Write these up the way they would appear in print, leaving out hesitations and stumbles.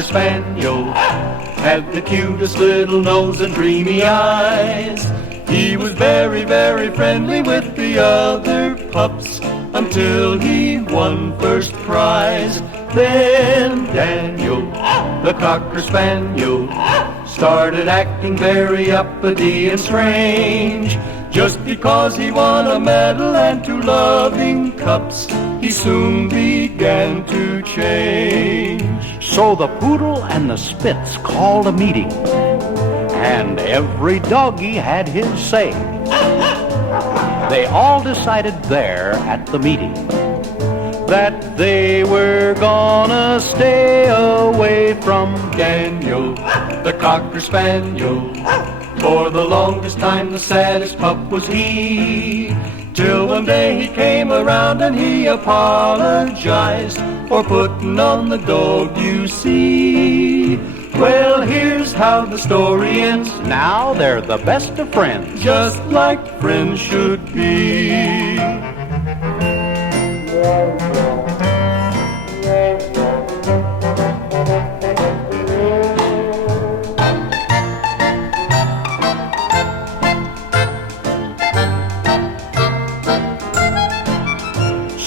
Cocker Spaniel had the cutest little nose and dreamy eyes. He was very, very friendly with the other pups until he won first prize. Then Daniel, the Cocker Spaniel, started acting very uppity and strange. Just because he won a medal and two loving cups, he soon began to change. So the Poodle and the Spitz called a meeting, and every doggy had his say. They all decided there at the meeting that they were gonna stay away from Daniel, the Cocker Spaniel. For the longest time the saddest pup was he, till one day he came around and he apologized for putting on the dog, you see. Well, here's how the story ends. Now they're the best of friends, just like friends should be.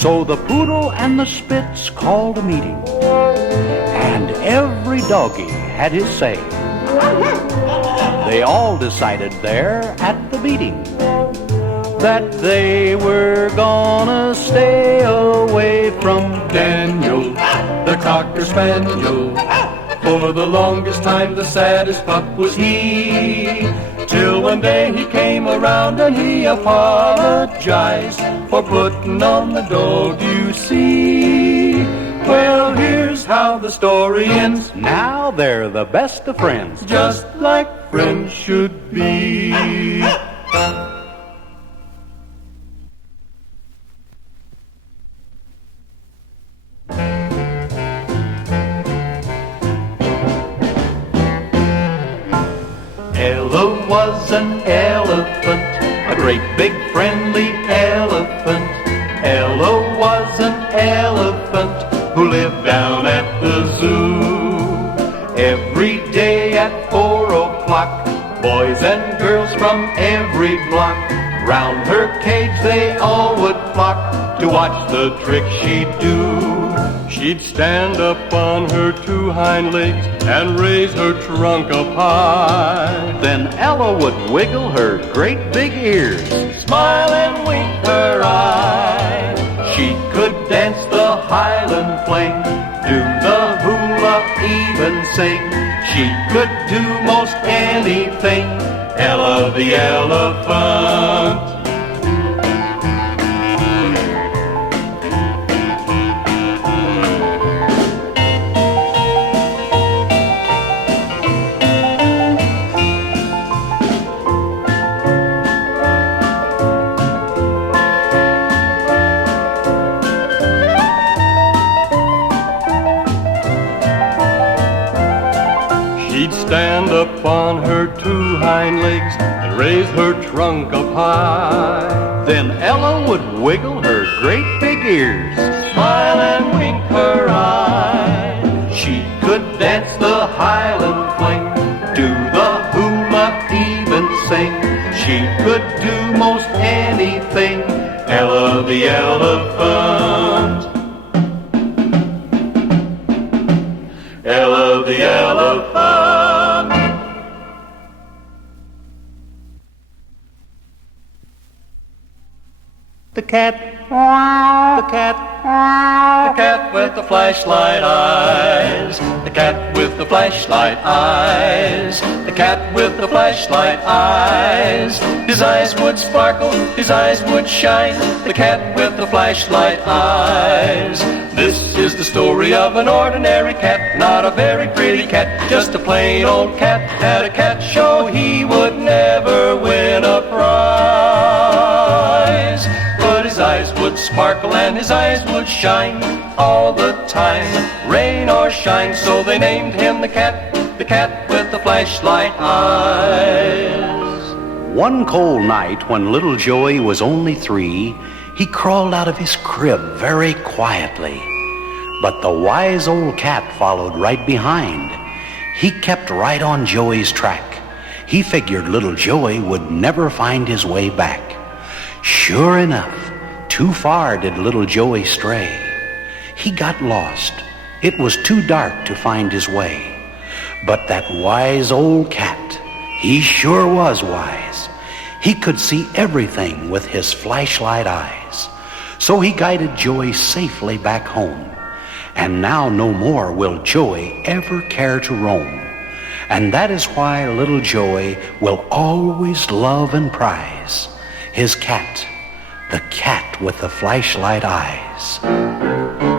So the Poodle and the Spitz called a meeting, and every doggy had his say. They all decided there at the meeting that they were gonna stay away from Daniel, the Cocker Spaniel. For the longest time the saddest pup was he, till one day he came around and he apologized for putting on the dog, you see. Well, here's how the story ends. Now they're the best of friends, just like friends should be. Ella was an elephant, a great big friendly elephant. Ella was an elephant who lived down at the zoo. Every day at 4 o'clock, boys and girls from every block, round her cage they all would flock to watch the trick she'd do. She'd stand up on her two hind legs and raise her trunk up high. Then Ella would wiggle her great big ears, smile and wink her eye. She could dance the Highland fling, do the hula, even sing. She could do most anything, Ella the elephant. She'd stand up on her two hind legs and raise her trunk up high. Then Ella would wiggle her great big ears, smile and wink her eye. She could dance the Highland fling, do the hula, even sing. She could do most anything, Ella the elephant. Ella the elephant. the cat, the cat, the cat with the flashlight eyes, the cat with the flashlight eyes, the cat with the flashlight eyes. His eyes would sparkle, his eyes would shine, the cat with the flashlight eyes. This is the story of an ordinary cat, not a very pretty cat, just a plain old cat. At a cat show he would never win a prize, but his eyes would sparkle and his eyes would shine all the time, rain or shine. So they named him the cat with the flashlight eyes. One cold night when little Joey was only 3, he crawled out of his crib very quietly. But the wise old cat followed right behind. He kept right on Joey's track. He figured little Joey would never find his way back. Sure enough, too far did little Joey stray. He got lost. It was too dark to find his way. But that wise old cat, he sure was wise. He could see everything with his flashlight eyes. So he guided Joey safely back home. And now no more will Joey ever care to roam. And that is why little Joey will always love and prize his cat, the cat with the flashlight eyes.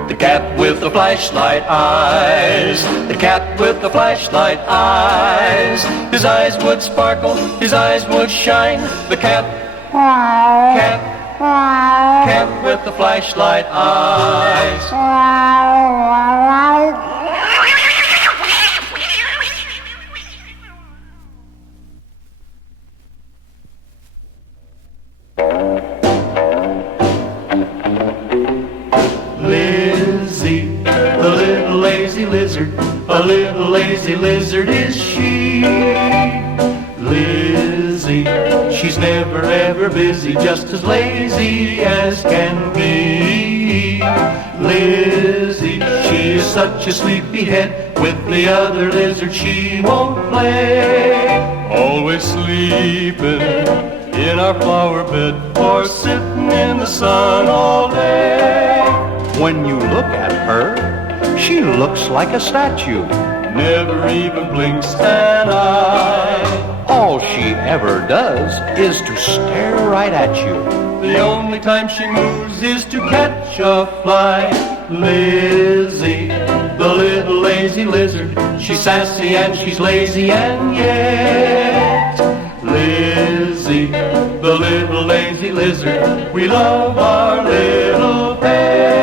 The cat with the flashlight eyes, the cat with the flashlight eyes. His eyes would sparkle, his eyes would shine. The cat with the flashlight eyes. Lizzie, the little lazy lizard, a little lazy lizard is she. Lizzie, she's never ever busy, just as lazy as can be. Lizzie, she is such a sleepyhead, with the other lizards she won't play. Always sleeping in our flower bed, or sitting in the sun all day. When you look at her, she looks like a statue. Never even blinks an eye. All she ever does is to stare right at you. The only time she moves is to catch a fly. Lizzie, the little lazy lizard, she's sassy and she's lazy and yet. Lizzie, the little lazy lizard, we love our little pet.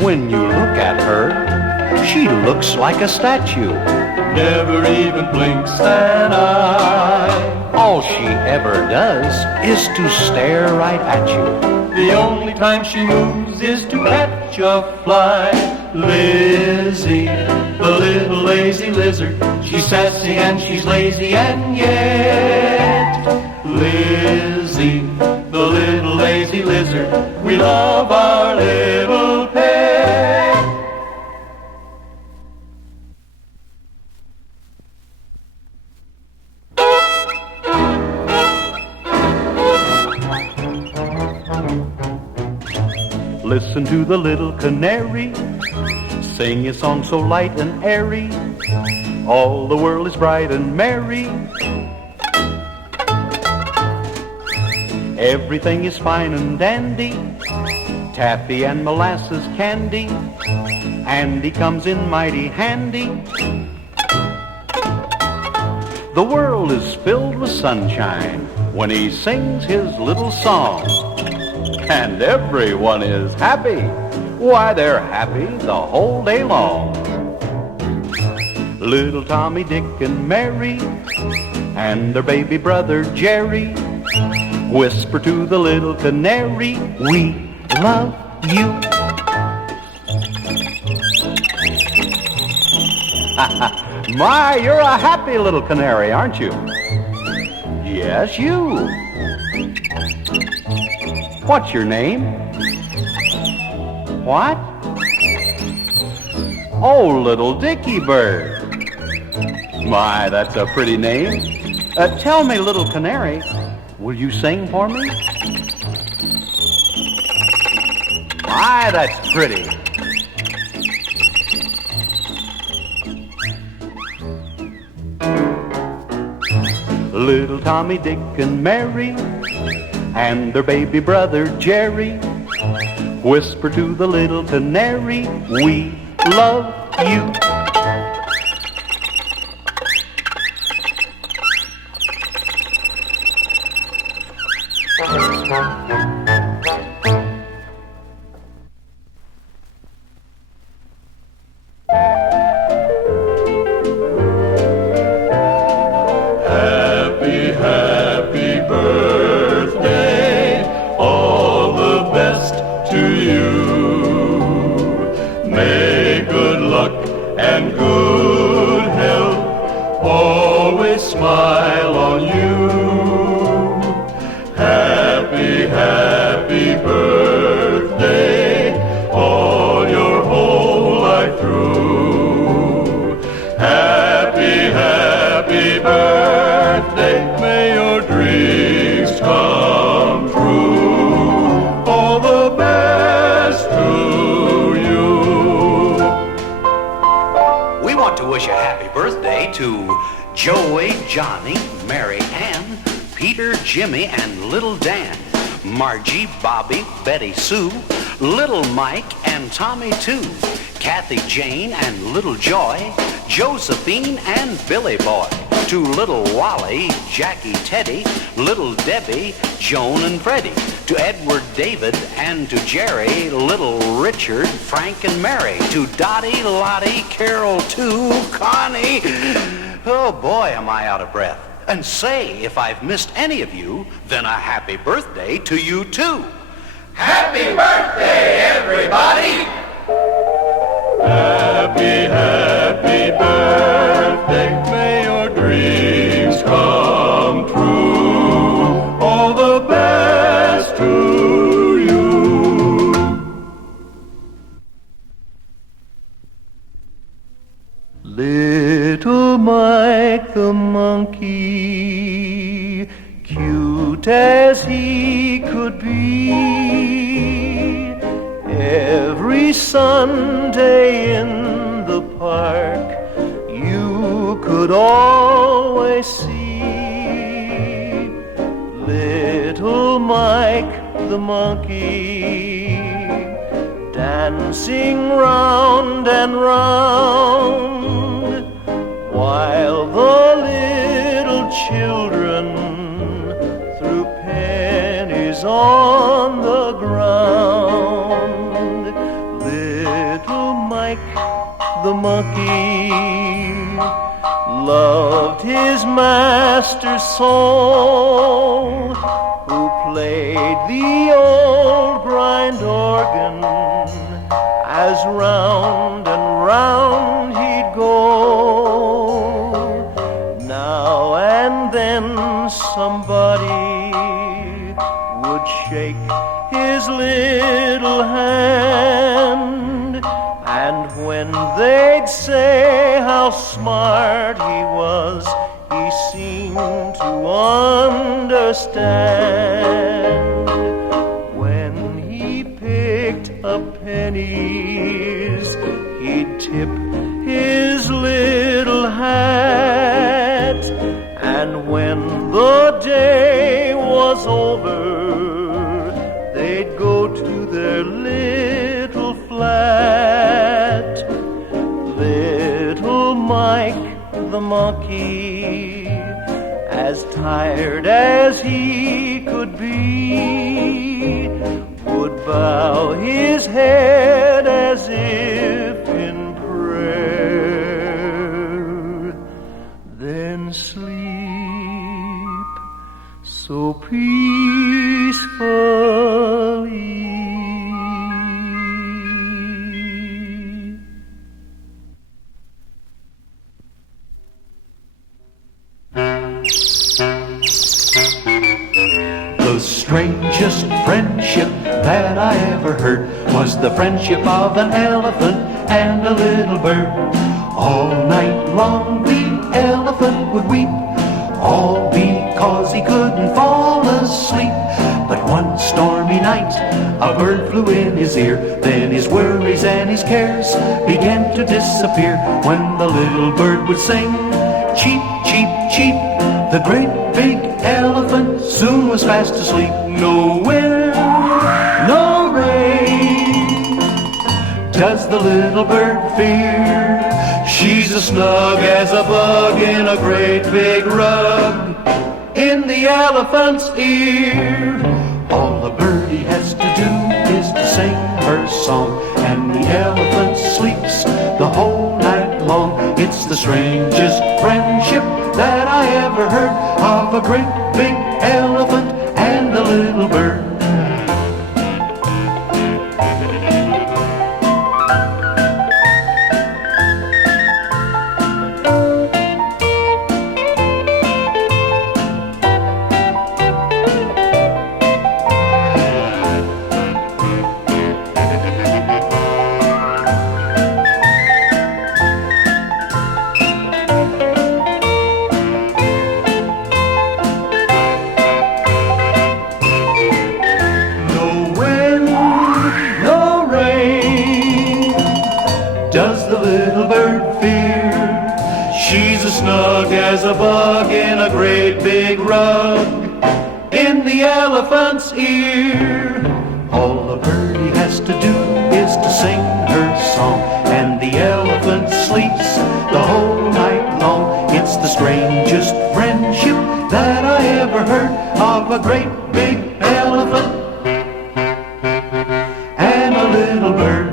When you look at her, she looks like a statue. Never even blinks an eye. All she ever does is to stare right at you. The only time she moves is to catch a fly. Lizzie, the little lazy lizard, she's sassy and she's lazy and yet. Lizzie, the little lazy lizard, we love our little pet. Listen to the little canary sing a song so light and airy. All the world is bright and merry. Everything is fine and dandy, taffy and molasses candy. Andy comes in mighty handy. The world is filled with sunshine when he sings his little song. And everyone is happy. Why, they're happy the whole day long. Little Tommy, Dick, and Mary, and their baby brother Jerry, whisper to the little canary, we love you. My, you're a happy little canary, aren't you? Yes, you. What's your name? What? Oh, little Dickie Bird. My, that's a pretty name. Tell me, little canary, will you sing for me? My, that's pretty. Little Tommy, Dick, and Mary, and their baby brother Jerry, whisper to the little canary, we love you. Happy, happy birthday, all the best to you. May good luck and good health always smile on you. Happy, happy birthday, all your whole life through. Happy, happy birthday, may your dreams come true. All the best to you. We want to wish a happy birthday to Joey, Johnny, Mary Ann, Peter, Jimmy, and Little Dan, Margie, Bobby, Betty Sue, Little Mike, and Tommy too, Kathy, Jane, and Little Joy, Josephine, and Billy Boy, to Little Wally, Jackie, Teddy, Little Debbie, Joan, and Freddie, to Edward, David, and to Jerry, Little Richard, Frank, and Mary, to Dottie, Lottie, Carol, too, Connie. Oh boy, am I out of breath. And say, if I've missed any of you, then a happy birthday to you too. Happy birthday, everybody! Happy, happy birthday, may your dreams come true. All the best to you. Little Mike the monkey, cute as he could be, every Sunday in the park you could always see little Mike the monkey dancing round and round, while the little children threw pennies on the ground. Little Mike the monkey loved his master's song, who played the old grind organ as round and round he'd go. Now and then somebody would shake his little hand, and when they'd say how smart he was, he seemed to understand. When he picked up pennies, he'd tip his little hat, and when the day was over, they'd go to their little flat. Little Mike the monkey, as tired as he could be, would bow his head as if in prayer, then sleep so peacefully. The strangest friendship that I ever heard was the friendship of an elephant and a little bird. All night long the elephant would weep, all because he couldn't fall asleep. But one stormy night a bird flew in his ear, then his worries and his cares began to disappear. When the little bird would sing, cheep, cheep, cheep, the great big elephant soon was fast asleep. No wind, no rain, does the little bird fear? She's as snug as a bug in a great big rug in the elephant's ear. All the birdie has to do is to sing her song, and the elephant sleeps the whole night long. It's the strangest friendship that I ever heard of a great big elephant and a little bird. Snug as a bug in a great big rug in the elephant's ear. All the birdie has to do is to sing her song, and the elephant sleeps the whole night long. It's the strangest friendship that I ever heard of a great big elephant and a little bird.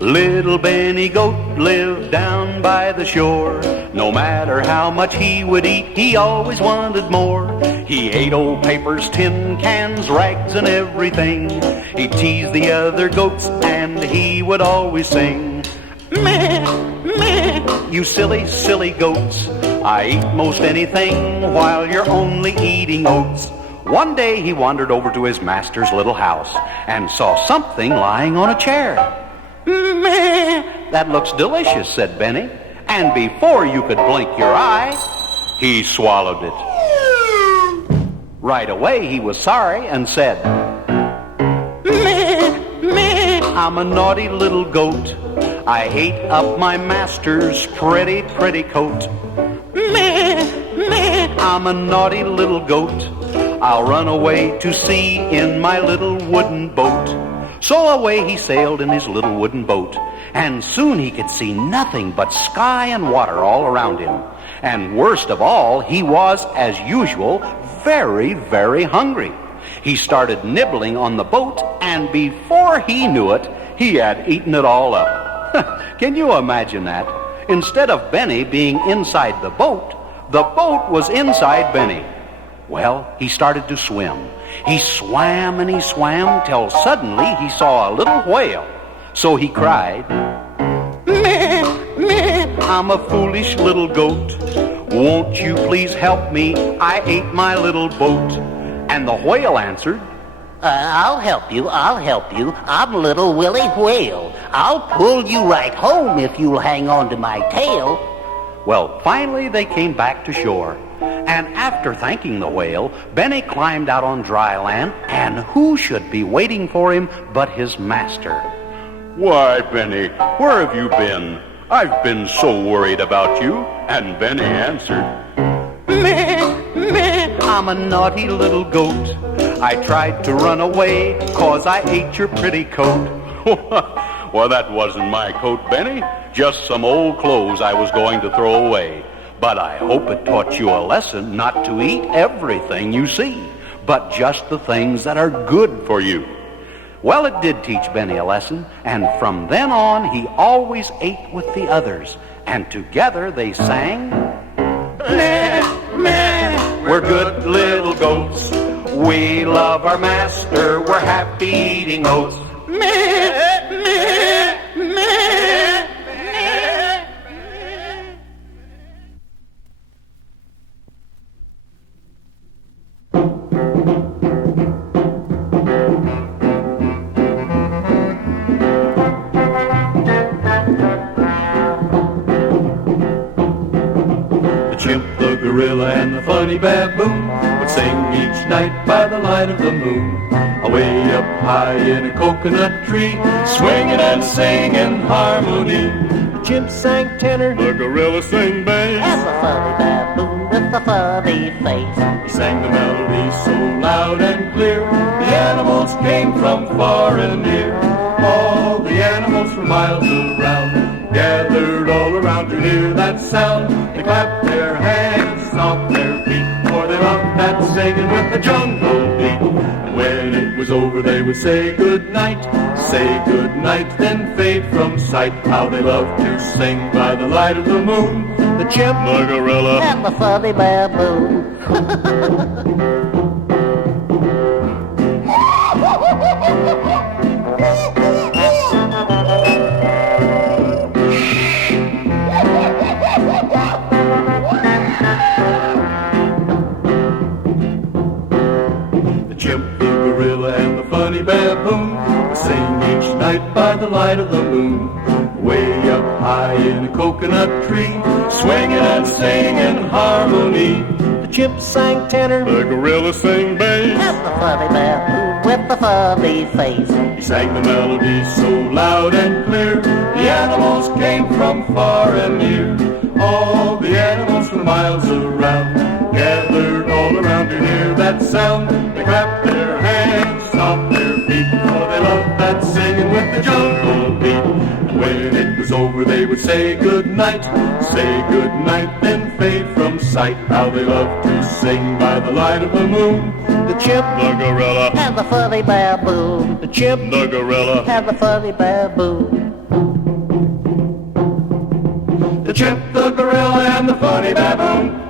Little Benny Goat lived down by the shore. No matter how much he would eat, he always wanted more. He ate old papers, tin cans, rags, and everything. He'd tease the other goats, and he would always sing, "Meh, meh, you silly, silly goats. I eat most anything while you're only eating oats." One day he wandered over to his master's little house and saw something lying on a chair. "Meh, that looks delicious," said Benny, and before you could blink your eye, he swallowed it. Right away he was sorry and said, "Meh, meh, I'm a naughty little goat. I ate up my master's pretty, pretty coat. Meh, meh, I'm a naughty little goat. I'll run away to sea in my little wooden boat." So away he sailed in his little wooden boat, and soon he could see nothing but sky and water all around him. And worst of all, he was, as usual, very, very hungry. He started nibbling on the boat, and before he knew it, he had eaten it all up. Can you imagine that? Instead of Benny being inside the boat was inside Benny. Well, he started to swim. He swam and he swam till suddenly he saw a little whale. So he cried, "Meh, meh, I'm a foolish little goat. Won't you please help me? I ate my little boat." And the whale answered, I'll help you, I'm little Willie Whale. I'll pull you right home if you'll hang on to my tail. Well, finally they came back to shore. And after thanking the whale, Benny climbed out on dry land, and who should be waiting for him but his master? "Why, Benny, where have you been? I've been so worried about you." And Benny answered, "Meh, meh, I'm a naughty little goat. I tried to run away 'cause I ate your pretty coat." "Well, that wasn't my coat, Benny. Just some old clothes I was going to throw away. But I hope it taught you a lesson not to eat everything you see, but just the things that are good for you." Well, it did teach Benny a lesson, and from then on he always ate with the others, and together they sang, "Meh, meh, we're good little goats. We love our master, we're happy eating oats. Meh, meh, meh." Chimp, the gorilla, and the funny baboon would sing each night by the light of the moon. Away up high in a coconut tree, swinging and singing harmony. The chimp sang tenor, The gorilla sang bass, And the funny baboon with the funny face. he sang the melody so loud and clear. The animals came from far and near. All the animals from miles around gathered all around to hear that sound. They clapped their hands, stomped their feet, for they loved that singing with the jungle beat. And when it was over, they would say good night, then fade from sight. How they loved to sing by the light of the moon. The chimp, the gorilla, And the funny baboon. the chimp, the gorilla, and the funny baboon sing each night by the light of the moon. Way up high in a coconut tree, swinging and singing harmony. The chimp sang tenor, the gorilla sang bass, And the funny baboon with the funny face. he sang the melody so loud and clear. The animals came from far and near. All the animals from miles around gathered all around to hear that sound. They clapped their hands, stomped their feet, for they loved that singing with the jungle beat. And when it was over, they would say good night, then fade from sight. How they loved to sing by the light of the moon. The chimp, the gorilla, And the funny baboon. the chimp, the gorilla, And the funny baboon. the chimp, the gorilla, and the funny baboon.